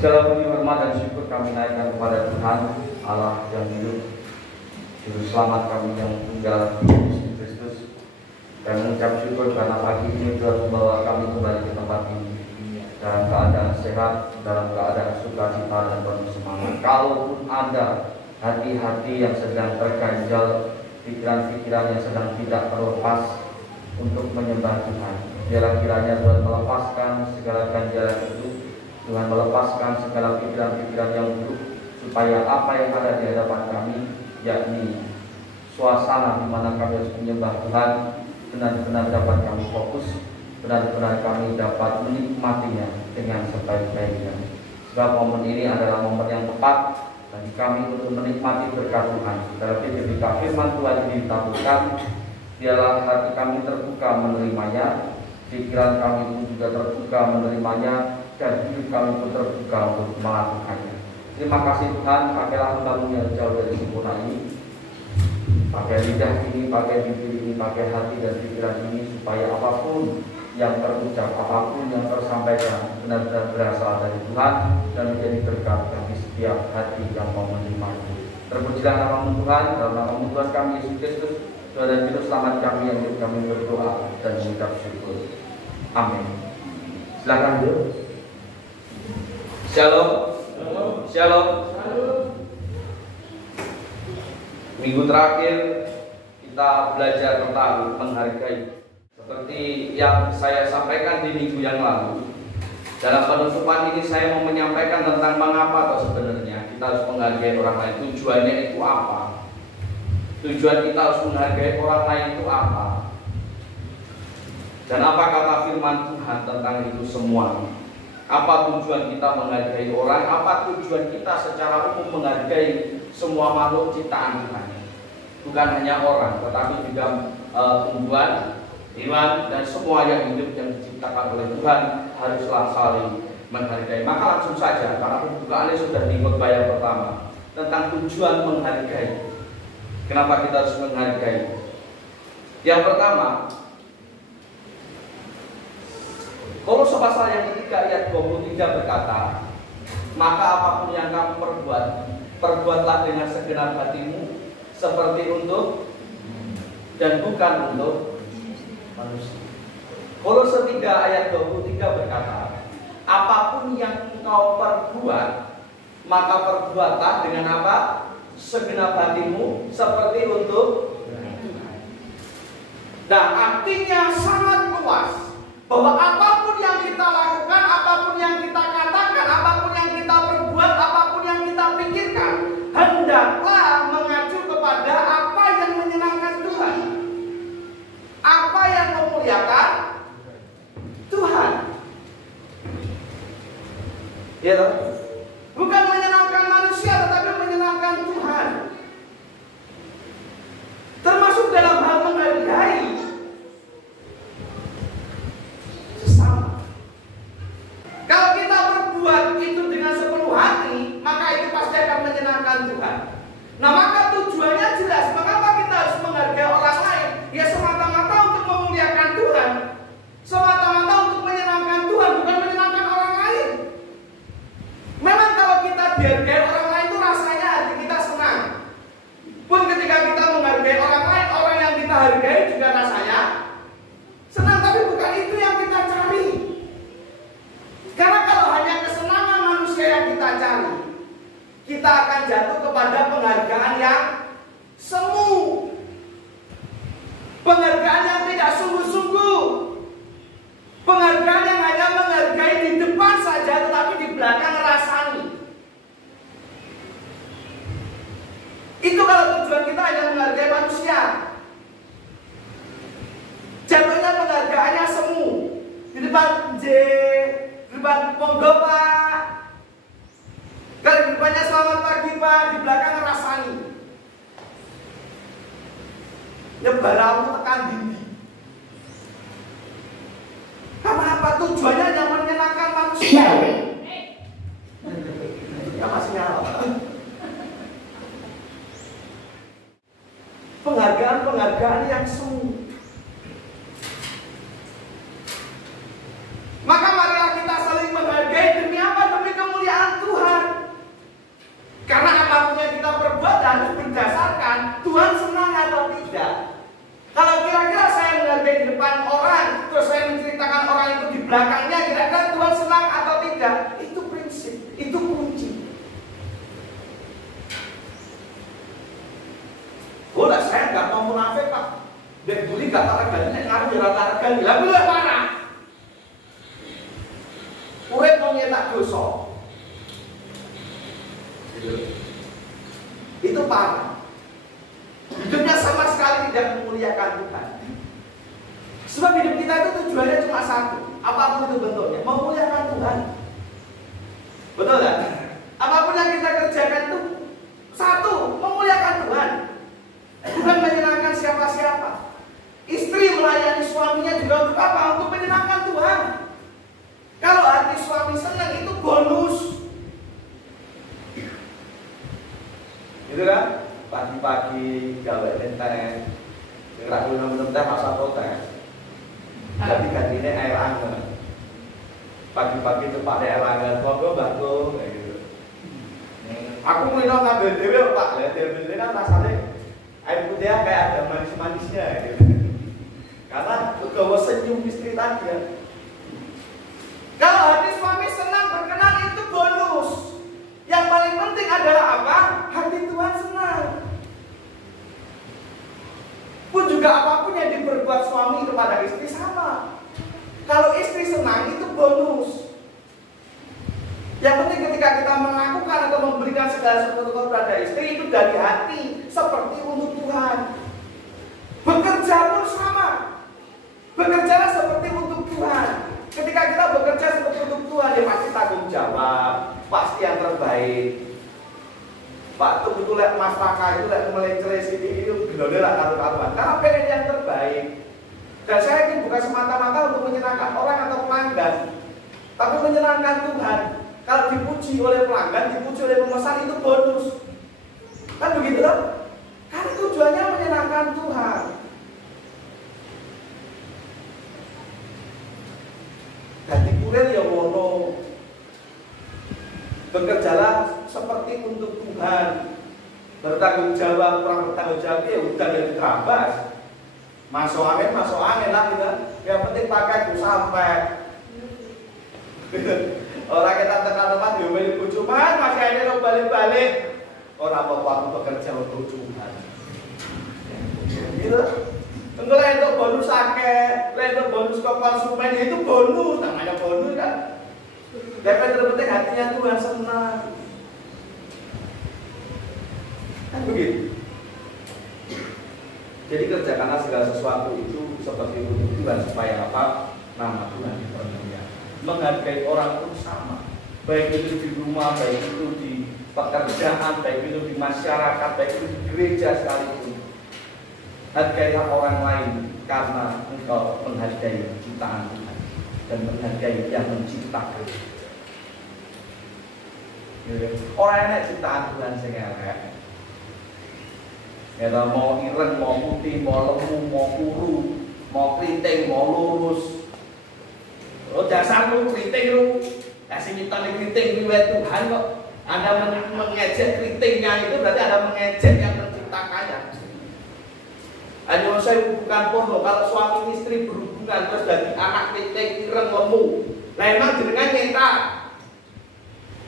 Segala puji, hormat, dan syukur kami naikkan kepada Tuhan Allah yang hidup, Juru Selamat kami yang tunggal, Yesus Kristus. Dan mengucap syukur karena pagi ini Tuhan membawa kami kembali ke tempat ini dalam keadaan sehat, dalam keadaan sukacita dan penuh semangat. Kalaupun ada hati-hati yang sedang terganjal, pikiran-pikiran yang sedang tidak terlepas untuk menyembah Tuhan, biarlah kiranya Tuhan melepaskan segala ganjalan itu, Tuhan melepaskan segala pikiran-pikiran yang buruk, supaya apa yang ada di hadapan kami, yakni suasana di mana kami harus menyembah Tuhan, benar-benar dapat kami fokus, benar-benar kami dapat menikmatinya dengan sebaik-baiknya. Sebab momen ini adalah momen yang tepat bagi kami untuk menikmati berkat Tuhan. Tetapi ketika firman Tuhan ini ditaburkan, biarlah hati kami terbuka menerimanya, pikiran kami pun juga terbuka menerimanya, dan hidup kami pun terbuka untuk melakukannya. Terima kasih Tuhan, pakailah hamba-Mu yang jauh dari sempurna ini, pakai lidah ini, pakai bibir ini, pakai hati dan pikiran ini, supaya apapun yang terucap, apapun yang tersampaikan benar-benar berasal dari Tuhan dan menjadi berkat bagi setiap hati yang mau menerima itu. Terpujilah nama-Mu Tuhan, dalam nama-Mu Tuhan kami Yesus Kristus, Tuhan dan Juru Selamat kami yang hidup, kami berdoa dan mengucap syukur. Amin. Silakan Bu. Shalom. Shalom. Minggu terakhir kita belajar tentang menghargai. Seperti yang saya sampaikan di minggu yang lalu, dalam penutupan ini saya mau menyampaikan tentang mengapa atau sebenarnya kita harus menghargai orang lain. Tujuannya itu apa? Tujuan kita harus menghargai orang lain itu apa? Dan apa kata firman Tuhan tentang itu semua? Apa tujuan kita menghargai orang? Apa tujuan kita secara umum menghargai semua makhluk ciptaan Tuhan? Bukan hanya orang, tetapi juga tumbuhan, hewan, dan semua yang hidup yang diciptakan oleh Tuhan haruslah saling menghargai. Maka langsung saja, karena pembukaannya sudah di khotbah yang pertama tentang tujuan menghargai. Kenapa kita harus menghargai? Yang pertama, Kolose pasal yang ketiga ayat 23 berkata, maka apapun yang kamu perbuat, perbuatlah dengan segenap hatimu, seperti untuk dan bukan untuk manusia. Kolose 3 ayat 23 berkata, apapun yang engkau perbuat, maka perbuatlah dengan apa? Segenap hatimu, seperti untuk. Nah, artinya sangat luas, bahwa apapun yang kita lakukan, apapun yang kita katakan, apapun yang kita perbuat, apapun yang kita pikirkan, hendaklah mengacu kepada apa yang menyenangkan Tuhan, apa yang memuliakan Tuhan. Ya, bukan menyenangkan manusia, tetapi menyenangkan Tuhan. Termasuk dalam hal menghargai sesama. Kalau kita berbuat itu dengan sepenuh hati, maka itu pasti akan menyenangkan Tuhan. Nah, maka tujuannya jelas. Mengapa kita harus menghargai orang lain? Ya semata-mata untuk memuliakan Tuhan, semata-mata untuk menyenangkan Tuhan, bukan menyenangkan orang lain. Memang kalau kita dihargai orang lain itu rasanya hati kita senang. Pun ketika kita menghargai orang lain, orang yang kita hargai juga rasanya senang. Tapi bukan itu yang kita cari. Karena kalau hanya kesenangan manusia yang kita cari, kita akan jatuh kepada penghargaan yang semu, penghargaan yang tidak sungguh-sungguh, penghargaan yang hanya menghargai di depan saja, tetapi di belakang rasani. Itu kalau tujuan kita hanya menghargai manusia, jatuhnya penghargaannya semu. Di depan di depan monggo Pak, kalau di depannya selamat pagi Pak, di belakang rasani. Nyebaramu tekan dindi. Karena apa? Tujuannya hanya menyenangkan manusia. Ya masih nyala. Penghargaan-penghargaan yang semu. Maka marilah kita saling menghargai. Demi apa? Demi kemuliaan kira-kira Tuhan senang atau tidak, itu prinsip, itu kunci. Boleh saya nggak mau munafik Pak, dan buli nggak taragani, ngaruh ya taragani, lah boleh parah. Urip mau nyetak dosa, itu parah. Hidupnya sama sekali tidak memuliakan Tuhan. Sebab hidup kita itu tujuannya cuma satu, apapun itu bentuknya, memuliakan Tuhan. Betul ya? Apapun yang kita kerjakan itu satu, memuliakan Tuhan. Bukan menyenangkan siapa-siapa. Istri melayani suaminya juga untuk apa? Untuk menyenangkan Tuhan. Kalau hati suami senang itu bonus. Gitu kan? Pagi-pagi gawe teh, gerak minum teh masak teh. Ganti-gantinya air hangat. Pagi-pagi itu pakai air hangat, kok bagus kayak gitu. Aku minum ngambil dewe Pak, lihat dewe kan rasanya air putih kayak ada manis-manisnya gitu. Karena udah senyum istri tadi ya. Kalau hati suami senang berkenan itu bonus. Yang paling penting adalah apa? Hati Tuhan senang. Pun juga apapun yang diperbuat suami kepada istri sama. Kalau istri senang itu bonus. Yang penting ketika kita melakukan atau memberikan segala sesuatu kepada istri itu dari hati, seperti untuk Tuhan. Bekerja pun sama. Bekerjalah seperti untuk Tuhan. Ketika kita bekerja seperti untuk Tuhan, ya pasti tanggung jawab, pasti yang terbaik. Pak tuh itu lihat Mas Raka itu lihat meleceh sini itu benar-benar lah karuan. Karena pengen yang terbaik. Dan saya yakin bukan semata-mata untuk menyenangkan orang atau pelanggan, tapi menyenangkan Tuhan. Kalau dipuji oleh pelanggan, dipuji oleh pemesan itu bonus. Kan begitu loh? Karena tujuannya menyenangkan Tuhan. Jadi kurir ya wono. Bekerjalah seperti untuk Tuhan. Bertanggung jawab, kurang bertanggung jawab ya udah jadi terabas. Masuk angin lah gitu. Yang penting pakai ku sampai. Orang kita tekan-tekan diomeli bojo, "Man, masih ada lo balik-balik." Ora apa-apa aku bekerja untuk Tuhan. Gitu. Enggak itu bonus akeh, itu bonus ke konsumen itu bonus, namanya bonus kan. Tapi terpenting hatinya Tuhan senang. Kan begitu. Jadi kerjakanlah segala sesuatu itu seperti untuk Tuhan supaya apa? Nama Tuhan dipermuliakan. Menghargai orang pun sama. Baik itu di rumah, baik itu di pekerjaan, baik itu di masyarakat, baik itu di gereja sekalipun. Hargailah orang lain karena engkau menghargai ciptaan Tuhan dan menghargai yang menciptakan. Orang yang ciptaan Tuhan sing elek. Ya mau ireng, mau putih, mau lemu, mau kuru, mau keriting, mau lurus. Oh dasar lu keriting lu. Kasih nyiptain keriting riwayat Tuhan kok. Anda mengejek keritingnya itu berarti Anda mengejek yang menciptakannya. Hanya saya bukan porno. Kalau suami istri berhubungan terus dari anak keriting, ireng, lemu. Nah emang jenengan minta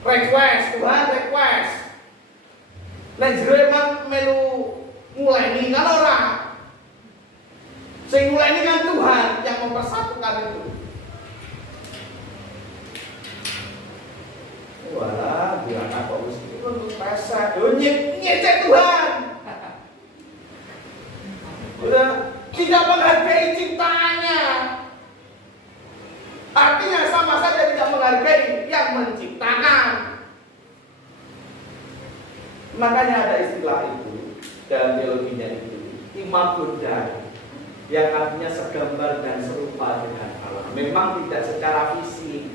request, Tuhan request. Nah jero emang melu mulai ini kan orang. Sing mulai ini kan Tuhan yang mempersatukan itu. Wah, bilang apa mesti itu pesat, nyecek Tuhan. Udah tidak menghargai ciptaannya. Artinya sama saja tidak menghargai yang menciptakan. Makanya ada istilah itu dalam teologinya itu, imam Buddha, yang artinya segambar dan serupa dengan Allah. Memang tidak secara fisik,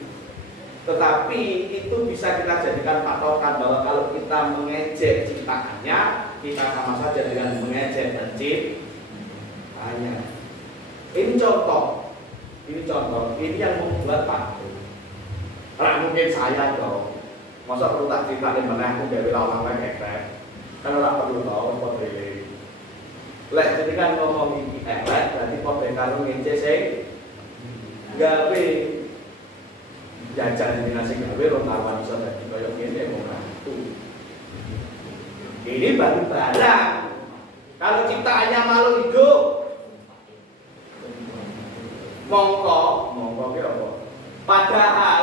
tetapi itu bisa kita jadikan patokan bahwa kalau kita mengejek ciptaannya, kita sama saja dengan mengejek penciptanya. Ini contoh, ini yang membuat patung. Nah, mungkin saya dong, masa perlu tak ceritain mana aku dari lama ngekek. Kan orang perlu tahu kok dhewe. Lek jadi kan ngomong iki elek berarti kok kalau ngece sing gawe jajan dengan sing gawe ro karwan iso dadi kaya ngene wong rantu. Ini baru barang. Kalau ciptaannya makhluk hidup, mongko ki apa? Padahal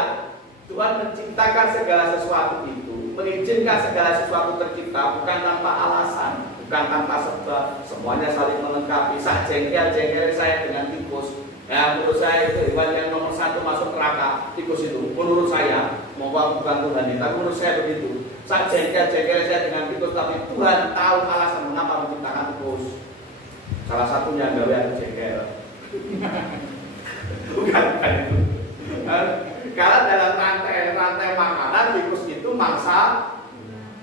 Tuhan menciptakan segala sesuatu itu, mengizinkan segala sesuatu tercipta bukan tanpa alasan, bukan tanpa sebab, semuanya saling melengkapi. Sak jengkel saya dengan tikus. Ya, menurut saya itu hewan yang nomor 1 masuk neraka, tikus itu. Menurut saya, monggo bukan Tuhan ini, tapi menurut saya begitu. Sak jengkel saya dengan tikus, tapi Tuhan tahu alasan mengapa menciptakan tikus. Salah satunya gawe aku jengkel. bukan itu. Karena dalam rantai makanan tikus itu mangsa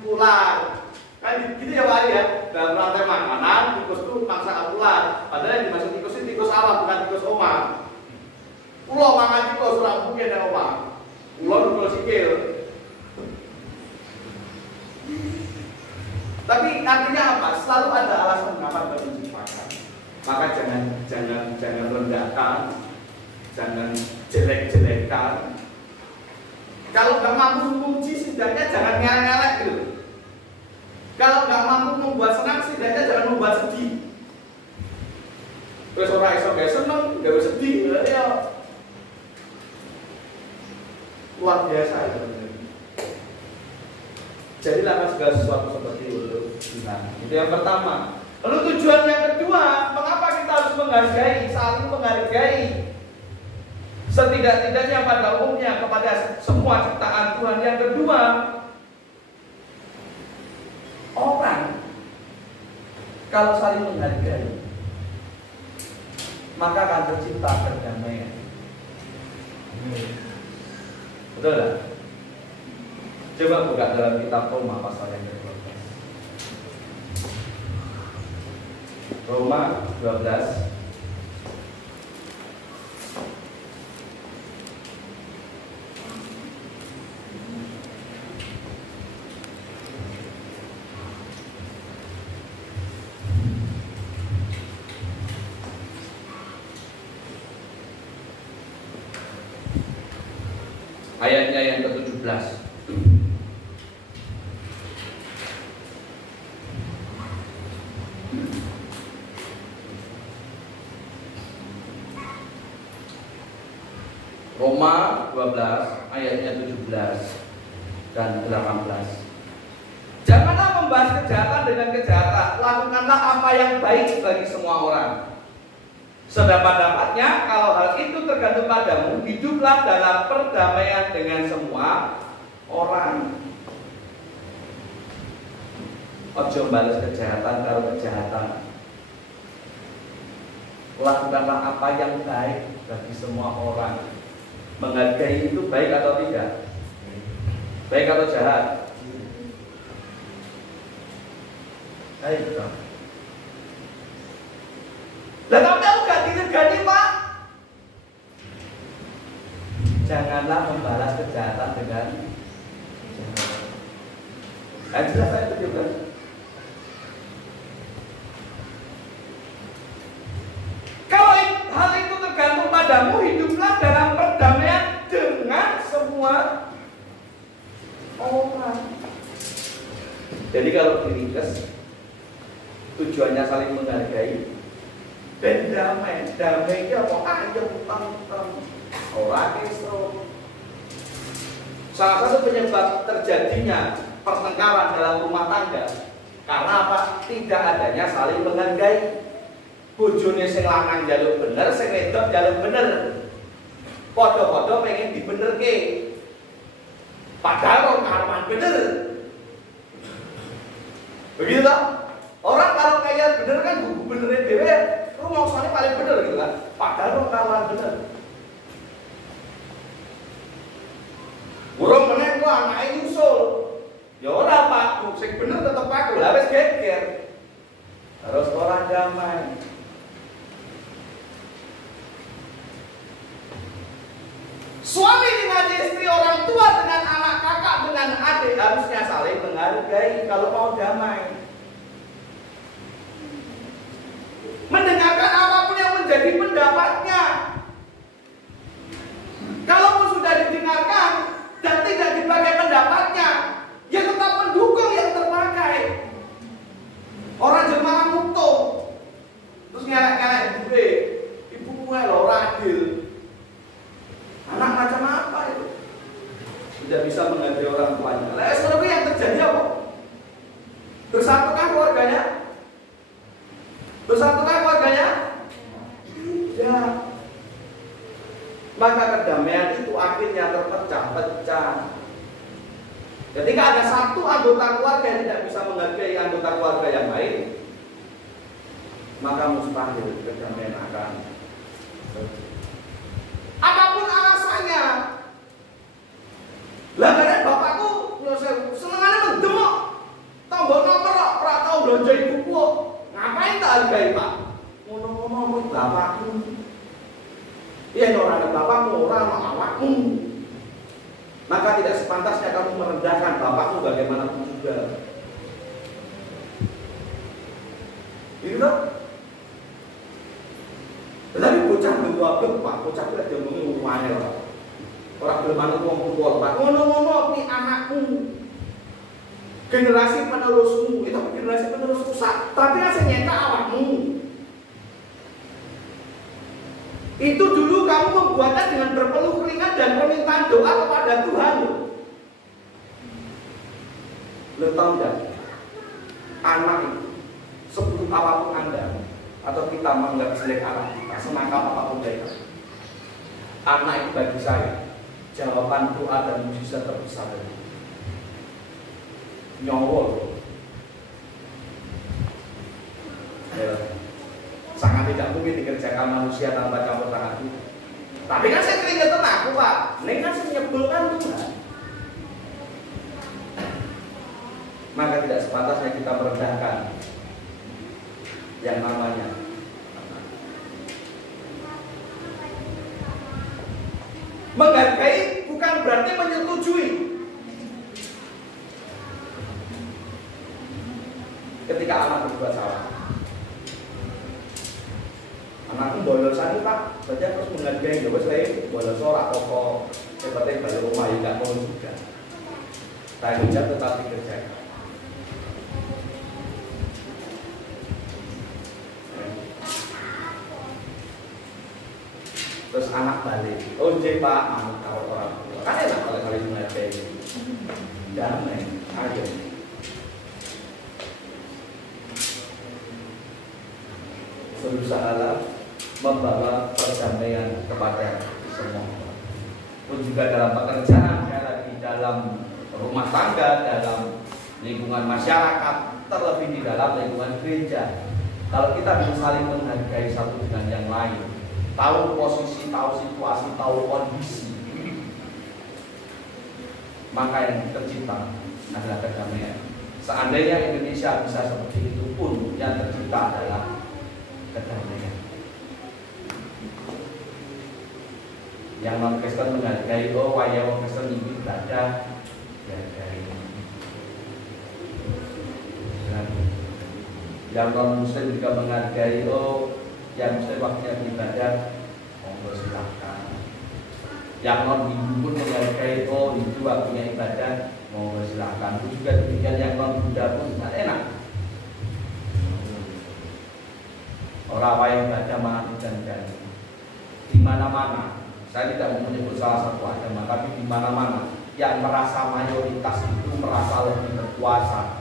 ular. Kan gitu ya Pak ya. Dalam rantai makanan tikus itu mangsa ular. Padahal yang dimaksud tikus itu tikus awal, bukan tikus oma. Ulo mangan tikus ora mungkin ya oma. Ulo nukul sikil. Tapi artinya apa? Selalu ada alasan mengapa Tuhan menciptakan. Maka jangan rendahkan, jangan jelek-jelekkan. Kalau nggak mampu memuji, setidaknya jangan ngelak-ngelak gitu. Kalau nggak mampu membuat senang, setidaknya jangan membuat sedih. Terus orang iso gak seneng, gak sedih, ya luar biasa ya. Jadi lakukan segala sesuatu seperti itu. Nah, itu yang pertama. Lalu tujuan yang kedua, mengapa kita harus menghargai, saling menghargai? Setidak-tidaknya pada umumnya kepada semua ciptaan Tuhan. Yang kedua, orang kalau saling menghargai, maka akan tercipta perdamaian. Betul tak? Coba buka dalam kitab Roma pasal yang ke-12. Roma 12 ayatnya yang ke-17. Roma 12 ayatnya 17 dan 18. Janganlah membalas kejahatan dengan kejahatan, lakukanlah apa yang baik bagi semua orang. Sedapat-dapatnya, kalau hal itu tergantung padamu, hiduplah dalam perdamaian dengan semua orang. Ojo balas kejahatan kalau kejahatan. Lakukanlah apa yang baik bagi semua orang. Menghargai itu baik atau tidak? Baik atau jahat? Baik. Lah tapi aku gak diregani Pak. Janganlah membalas kejahatan dengan kejahatan. Jelas saya itu juga. Kalau hal itu tergantung padamu, hiduplah dalam perdamaian dengan semua orang. Jadi kalau diringkas, tujuannya saling menghargai dan damai. Damai itu apa? Ayo utang-utang orang Islam. Salah satu penyebab terjadinya pertengkaran dalam rumah tangga karena apa? Tidak adanya saling menghargai. Bojone sing lanang njaluk bener, sing wedok njaluk bener. Padha-padha pengen dibenerke. Padahal orang karuan bener. Begitu tak? Orang kalau kayak bener kan benerin dhewe, lu maksudnya paling bener gitu kan. Padahal orang karuan bener. Burung meneh kok anake nyusul. Ya ora Pak, sing bener tetep aku. Lah wis geger. Harus orang damai. Suami dengan istri, orang tua dengan anak, kakak dengan adik harusnya saling menghargai kalau mau damai. Mendengarkan apapun yang menjadi pendapatnya. Kalaupun sudah didengarkan, tidak bisa menghargai orang tuanya. Lalu sebenarnya yang terjadi apa? Bersatukah keluarganya? Bersatukah keluarganya? Ya. Maka kedamaian itu akhirnya terpecah-pecah. Ketika ada satu anggota keluarga yang tidak bisa menghargai anggota keluarga yang lain, maka mustahil kedamaian akan terjadi. Apapun alasannya. Lah karena bapakku senengannya mendemok. Tombol nomor kok ora tau belanja ibuku kok. Ngapain tak hargai, Pak? Ngono-ngono bapakku. Iya ora ada bapakmu, ora ana awakmu. Maka tidak sepantasnya kamu merendahkan bapakmu bagaimanapun juga. Gitu kan? Tetapi bocah dua Pak, bocah itu dia ngomong umumnya lah. Orang belum manut wong tuwa, Pak. Ngono-ngono kuwi anakmu. Generasi penerusmu, itu generasi penerus rusak. Tapi kan sing nyetak awakmu. Itu dulu kamu membuatnya dengan berpeluh keringat dan permintaan doa kepada Tuhan. Lo tahu enggak? Anak itu seburuk apapun Anda atau kita menganggap jelek anak kita, senangkap apapun mereka, anak itu bagi saya jawaban doa dan mujizat terbesar dari nyawol. Sangat tidak mungkin dikerjakan manusia tanpa campur tangan Tuhan. Tapi kan saya keringetan aku, Pak. Ini kan saya nyebelkan Tuhan. Maka tidak sepantasnya kita merendahkan yang namanya menghargai bukan berarti menyetujui. Ketika anak berbuat salah, anakku bolos tadi, Pak, berarti harus menghargai. Ya wes saya bolos ora pokok seperti balik rumah ya nggak mau juga. Tanggung jawab tetap dikerjakan. Terus anak balik, oh jadi Pak, manut kalau orang tua kan enak kalau kali menghargai. Damai, ayo. Berusaha membawa perdamaian kepada semua. Pun juga dalam pekerjaan, di dalam rumah tangga, dalam lingkungan masyarakat, terlebih di dalam lingkungan gereja. Kalau kita bisa saling menghargai satu dengan yang lain, tahu posisi, tahu situasi, tahu kondisi, maka yang tercipta adalah kedamaian. Seandainya Indonesia bisa seperti itu pun, yang tercipta adalah kedamaian. Yang non Kristen menghargai, oh waya wong Kristen ini ibadah, dihargai. Yang non Muslim juga menghargai, oh yang Muslim waktunya beribadah, monggo silahkan. Yang non Hindu pun menghargai, oh Hindu waktunya ibadah, monggo silahkan. Itu juga demikian yang non Buddha pun enak. Orang yang baca mana dan di mana-mana. Saya tidak mau menyebut salah satu agama, tapi di mana-mana yang merasa mayoritas itu merasa lebih berkuasa,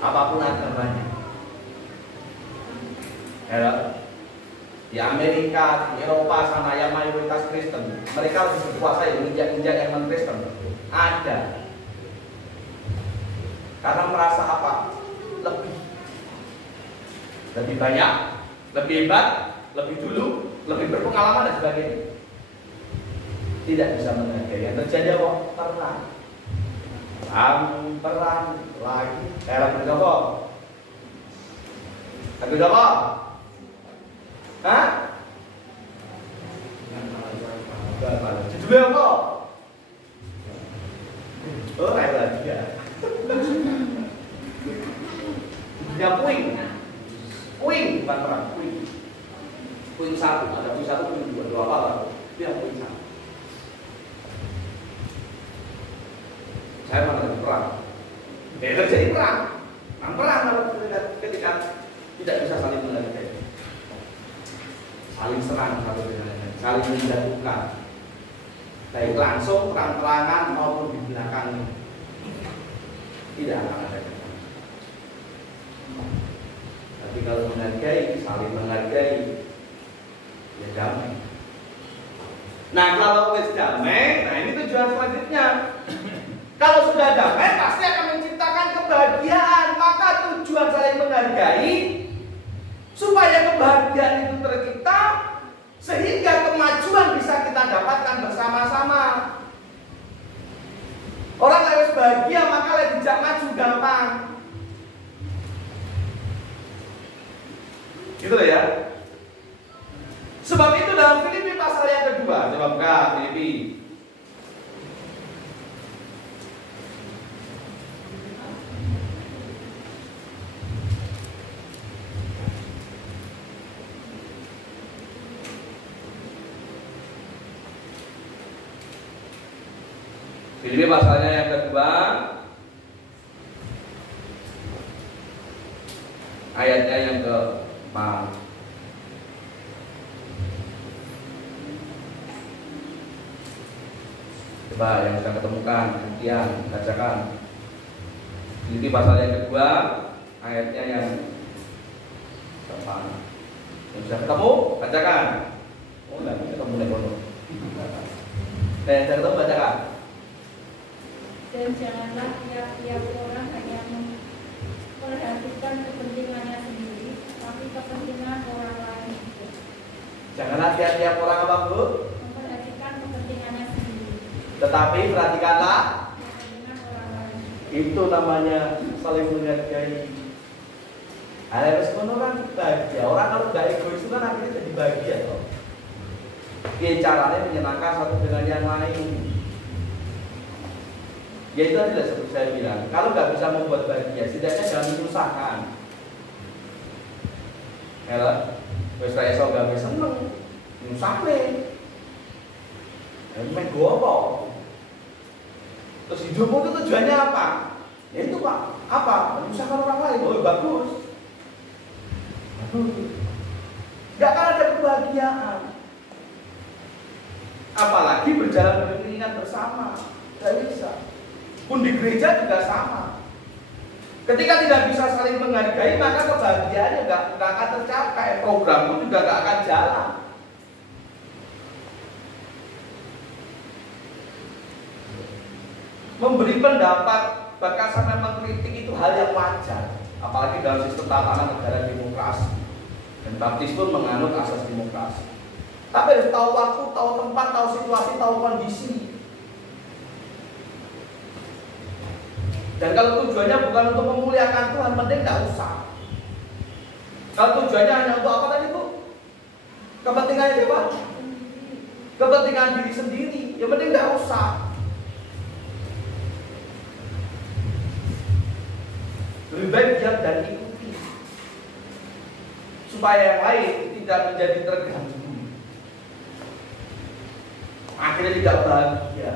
apapun agamanya. Ya, di Amerika, di Eropa sana yang mayoritas Kristen, mereka lebih berkuasa yang injak-injak yang non-Kristen. Ada. Karena merasa apa? Lebih banyak, lebih hebat, lebih dulu, lebih berpengalaman dan sebagainya. Tidak bisa menghargai. Yang terjadi apa? Perang lagi. Era berapa? Lagu berapa? Hah? Judulnya apa? Oh, era juga. Dia puing bukan perang, puing satu, ada puing satu, puing dua apa lah, itu yang puing satu. Saya mana lagi perang, terjadi perang ketika tidak bisa saling menghargai, saling serang satu dengan lain, saling menjatuhkan. baik langsung, terang-terangan maupun di belakang, tidak akan ada kekerasan. Tapi kalau menghargai, saling menghargai, ya damai. Nah kalau wis damai, nah ini tujuan selanjutnya. Kalau sudah damai pasti akan menciptakan kebahagiaan. Maka tujuan saling menghargai supaya kebahagiaan itu tercipta, sehingga kemajuan bisa kita dapatkan bersama-sama. Orang lewat bahagia maka lewat dijak maju gampang. Gitu loh ya. Sebab itu dalam Filipi pasal yang kedua, coba buka Filipi. Filipi pasalnya yang kedua, ayatnya yang ke-4. Coba yang sudah ketemukan, kemudian bacakan. Filipi pasal yang kedua, ayatnya yang ke-4. Yang sudah ketemu, bacakan. Oh enggak, ketemu lekono. Yang sudah ketemu, bacakan. Dan janganlah tiap-tiap orang hanya memperhatikan kepentingannya sendiri, tapi kepentingan orang lain juga. Janganlah tiap-tiap orang apa Bu? Memperhatikan kepentingannya sendiri, Tetapi perhatikanlah kepentingan orang lain. itu namanya saling menghargai. Harus kan bahagia. Orang kalau nggak egois itu kan akhirnya jadi bahagia toh. Dia caranya menyenangkan satu dengan yang lain. Ya itu adalah seperti saya bilang. Kalau nggak bisa membuat bahagia, setidaknya jangan menyusahkan. Ya lah, wes saya so nggak bisa seneng, nyusahne. Main gua apa? Terus hidupmu itu tujuannya apa? Ya itu Pak, apa? Menyusahkan orang lain. Oh bagus. Gak akan ada kebahagiaan. Apalagi berjalan beriringan bersama. Gak bisa. Pun di gereja juga sama. Ketika tidak bisa saling menghargai, maka kebahagiaannya gak akan tercapai. Program pun juga gak akan jalan. Memberi pendapat, bahkan sampai mengkritik itu hal yang wajar. Apalagi dalam sistem tatanan negara demokrasi. Dan baptis pun menganut asas demokrasi. Tapi harus tahu waktu, tahu tempat, tahu situasi, tahu kondisi. Dan kalau tujuannya bukan untuk memuliakan Tuhan, penting tidak usah. Kalau tujuannya hanya untuk apa tadi Bu? Kepentingan apa? Kepentingan diri sendiri. Yang penting tidak usah. Lebih baik diam dan ikuti, supaya yang lain tidak menjadi terganggu. Akhirnya tidak bahagia.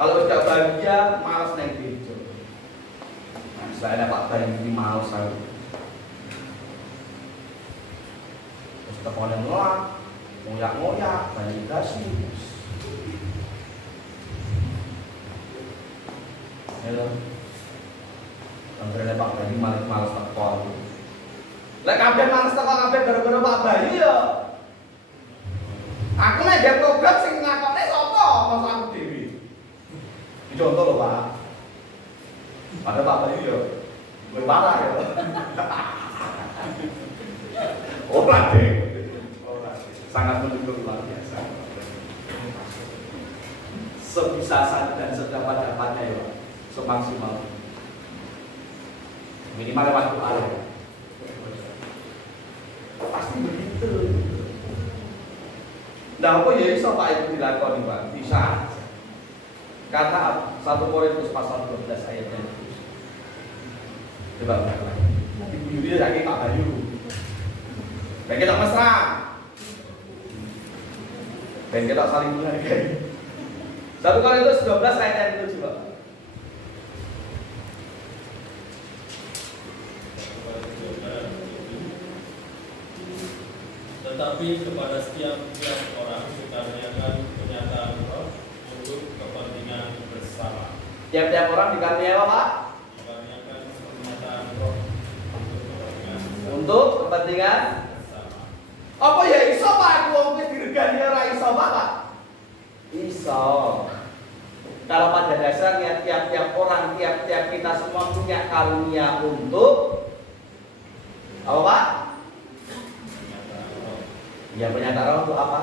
Kalau tidak bahagia, malas naik bejo. Nah, saya Pak Bayu ini malas saya. Terus teleponnya ngelak, ngoyak-ngoyak, validasi. Halo. Sampai Pak Bayu malas tekon. Lek kabeh malas tekon kabeh gara-gara Pak Bayu ya. Aku nek gawe program sing ngakone sapa? Masa aku dhewe. Contoh lho Pak. Ada Pak Bayu ya. Kowe parah ya. Ora deh. Ora. Sangat mendukung luar biasa. Sebisa dan sedapat-dapatnya ya. Semaksimal. Minimal lewat doa ya. Pasti begitu. Nah, apa ya iso Pak itu dilakoni Pak? Bisa. Karena 1 Korintus pasal 12 ayatnya. Coba buka lagi. Ibu dia lagi Pak Bayu. Dan kita mesra. Dan kita saling menghargai. 1 Korintus 12 ayat yang 7 Pak. Tetapi kepada setiap orang dikaruniakan kenyataan roh Tiap-tiap orang dikaruniai apa, Pak? Untuk kepentingan apa ya iso Pak? Aku wong diregani ora iso Pak? Iso. Kalau pada dasarnya tiap-tiap orang, tiap-tiap kita semua punya karunia untuk apa Pak? Ya punya karunia untuk apa?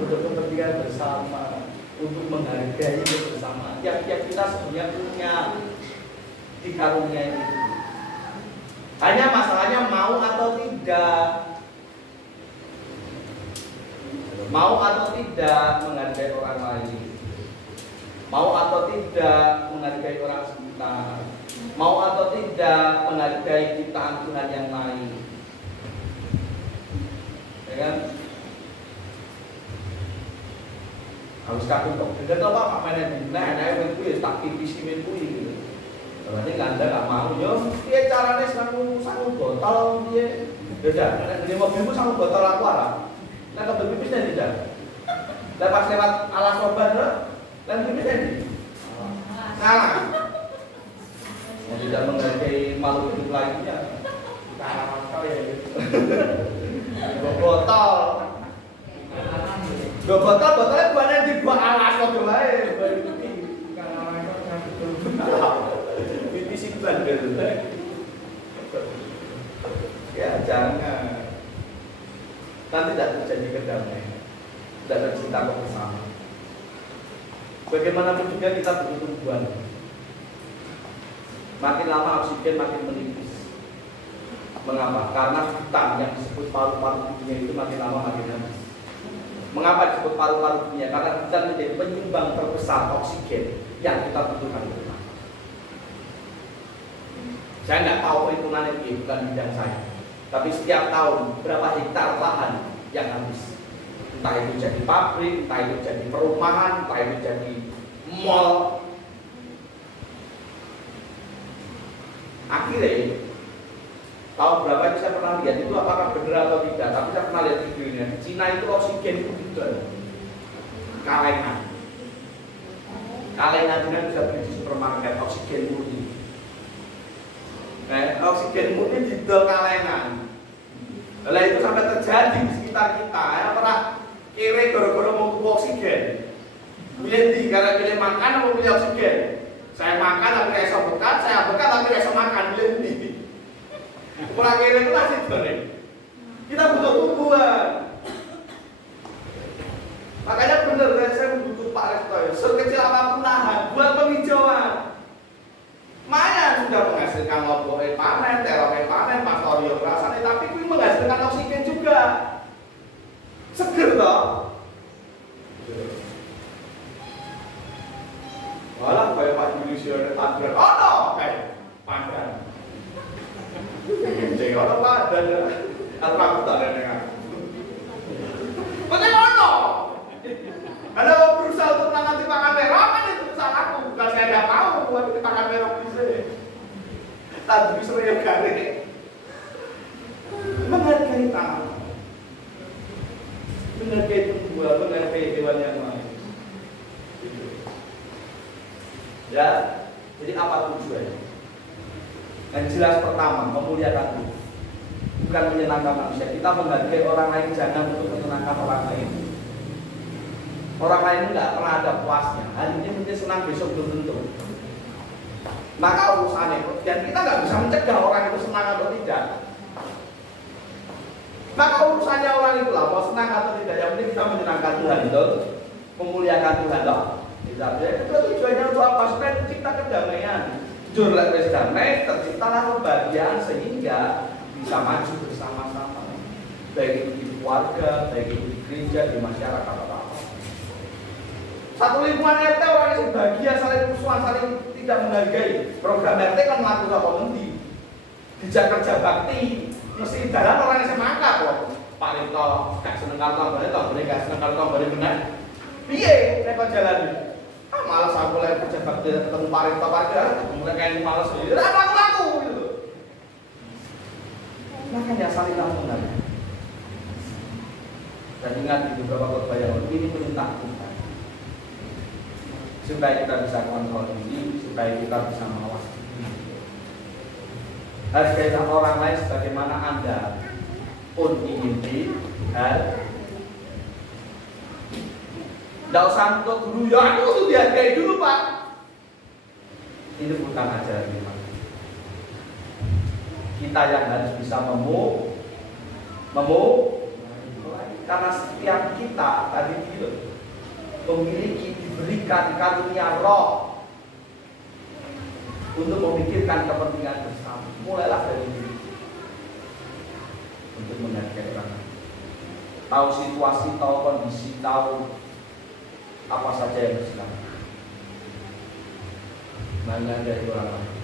Untuk kepentingan bersama, untuk menghargai bersama. Tiap-tiap kita sebenarnya punya di karunia ini. Hanya masalahnya mau atau tidak. Mau atau tidak menghargai orang lain. Mau atau tidak menghargai orang sekitar. Mau atau tidak menghargai ciptaan Tuhan yang lain. Ya kan? Harus kakek kok. Tidak tahu Pak mana di nah itu tak tipis gitu. Berarti Anda nggak mau, yo, dia caranya sanggup botol dia, beda. Di mobilku sanggup botol aku arah, nah ke pipisnya tidak. Lepas lewat alas obat, dan pipisnya tidak. Ngalah. Mau tidak menghargai makhluk hidup lainnya, kau ya. Botol, botolnya bukan dibuat alas obat lain. Ya jangan, nanti tidak terjadi kedamaian, tidak ada cinta bersama. Bagaimanapun juga kita butuh tumbuhan. Makin lama oksigen makin menipis. Mengapa? Karena hutan yang disebut paru-paru dunia itu makin lama makin habis. Mengapa disebut paru-paru dunia? Karena hutan menjadi penyumbang terbesar oksigen yang kita butuhkan. Saya nggak tahu perhitungan itu, bukan bidang saya. Tapi setiap tahun berapa hektar lahan yang habis. Entah itu jadi pabrik, entah itu jadi perumahan, entah itu jadi mall. Akhirnya tahun berapa itu saya pernah lihat itu apakah benar atau tidak. Tapi saya pernah lihat videonya. Di Cina itu oksigen itu gitu. Kalengan. Kalengan dengan bisa beli di supermarket oksigen murni. Oksigen murni didol kalengan. Lah itu sampai terjadi di sekitar kita. Ya pernah kiri gara-gara mau tuku oksigen. Milih karena pilih makan atau pilih oksigen. Saya makan tapi rasa bekat, saya bekat tapi rasa makan. Milih ini. Pulang kiri itu masih dole. Kita butuh tumbuhan. Makanya benar saya mendukung Pak Rektor. Sekecil apapun lahan buat penghijauan. Maya sudah menghasilkan lombok panen, terong panen, pastorio rasanya, tapi itu menghasilkan oksigen juga. Seger toh. Walah kayak Pak Indonesia Padran. Oh no, kayak Padran. Jadi orang Padran, atau aku tak ada dengar. Betul ono. Ada berusaha untuk menangani pangan merah kan itu usaha aku, bukan saya tidak mau buat pangan merah bisa. Tadi bisa ya garing. Menghargai tanah, menghargai tumbuhan, menghargai hewan yang lain. Ya, jadi apa tujuannya? Yang jelas pertama, memuliakan Tuhan, bukan menyenangkan manusia. Kita menghargai orang lain jangan untuk menyenangkan orang lain. Orang lain nggak pernah ada puasnya. Hari ini mungkin senang, besok belum tentu. Maka urusannya, dan kita nggak bisa mencegah orang itu senang atau tidak. Maka urusannya orang itu lah, mau senang atau tidak. Yang penting kita menyenangkan Tuhan itu, memuliakan Tuhan loh. Itu tujuannya untuk apa? Supaya tercipta kedamaian. Jujur wis damai, terciptalah kebahagiaan sehingga bisa maju bersama-sama. Baik itu di keluarga, baik itu di gereja, di masyarakat apa-apa. Satu lingkungan RT orang yang bahagia, saling musuhan, saling tidak menghargai. Program RT kan melakukan apa nanti? Dijak kerja bakti, mesti dalam orang yang semangat kok. Pak Rito, gak seneng karo tambane to, boleh gak seneng karo tambane bener. Piye nek kok jalan? Ah malas aku lek kerja bakti ketemu Pak Rito, kemudian kayak malas. Ya aku gitu. Makanya saling menghargai. Dan ingat di beberapa khotbah yang ini perintah Tuhan. supaya kita bisa kontrol diri, supaya kita bisa mawas diri. Hargailah orang lain sebagaimana Anda pun ingin dihargai. Tidak usah untuk dulu, ya aku tuh dihargai dulu Pak. Ini bukan ajaran iman. Kita yang harus bisa karena setiap kita tadi memiliki, diberikan karunia roh untuk memikirkan kepentingan bersama. Mulailah dari diri untuk menghargai orang lain. Tahu situasi, tahu kondisi, tahu apa saja yang harus dilakukan. Menghargai orang lain.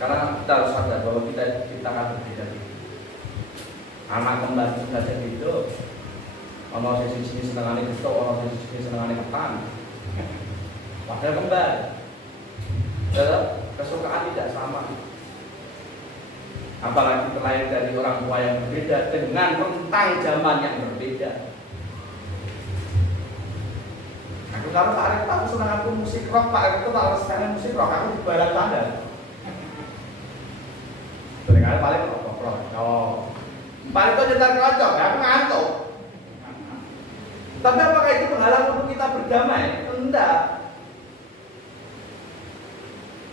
Karena kita harus sadar bahwa kita diciptakan berbeda-beda. Anak kembar itu saja gitu. Ono sisi senengane ketok, ono sisi senengane ketan. Padahal kembar. Dalam kesukaan tidak sama. Apalagi terlahir dari orang tua yang berbeda dengan rentang zaman yang berbeda. Aku kalau Pak Arif tahu senang aku musik rock, Pak Arif itu tak harus musik rock, aku di barat tanda. Seringkali paling rock. Oh, Pak Arif itu nyetar kocok, aku ngantuk. Tapi apakah itu menghalang untuk kita berdamai? Tidak.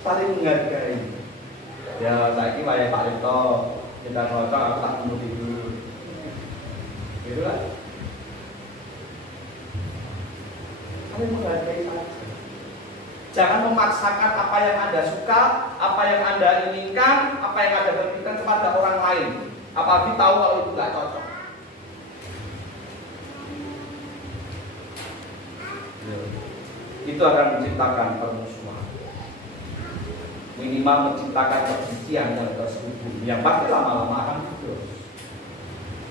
Saling menghargai. Ya, saya kira ya Pak Arif itu nyetar kocok, aku tak mau tidur. Gitu lah. Saling menghargai saja. Jangan memaksakan apa yang Anda suka, apa yang Anda inginkan, apa yang Anda berikan kepada orang lain. Apalagi tahu kalau itu tidak cocok. Itu akan menciptakan permusuhan. Minimal menciptakan kebencian dan persekutuan. Yang pasti lama-lama akan terus.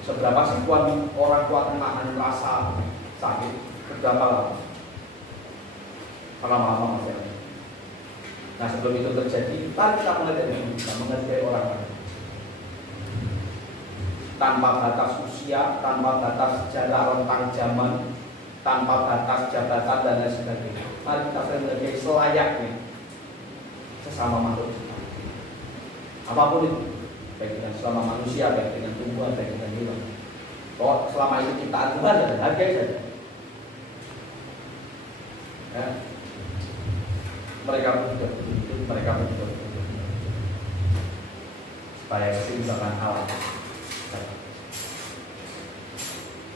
Seberapa sih orang tua menahan rasa sakit? Berapa lama? Lama-lama masih ada. Nah sebelum itu terjadi, mari kita menghargai orang lain. Tanpa batas usia, tanpa batas jarak rentang zaman, tanpa batas jabatan dan lain sebagainya. Mari kita menghargai selayaknya sesama makhluk. Apapun itu, baik dengan selama manusia, baik dengan tumbuhan, baik dengan hewan. Kalau selama itu ciptaan Tuhan, dan hargai saja. Ya. Mereka pun juga begitu, mereka pun juga begitu. Supaya keseimbangan alam.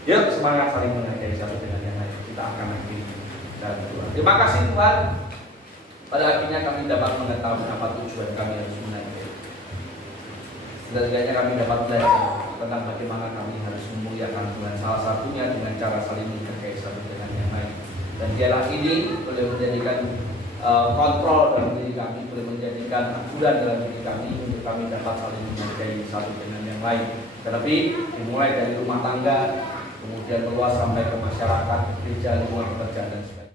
Yuk semangat saling menghargai satu dengan yang lain. Kita akan akhiri dan berdoa. Terima kasih Tuhan. Pada akhirnya kami dapat mengetahui apa tujuan kami harus menghargai. Setidaknya kami dapat belajar tentang bagaimana kami harus memuliakan Tuhan. Salah satunya dengan cara saling menghargai satu dengan yang lain. Dan dialah ini boleh menjadikan kontrol dalam diri kami, boleh menjadikan aturan dalam diri kami untuk kami dapat saling menghargai satu dengan yang lain. Tetapi dimulai dari rumah tangga, kemudian meluas sampai ke masyarakat, gereja, lingkungan pekerjaan dan sebagainya.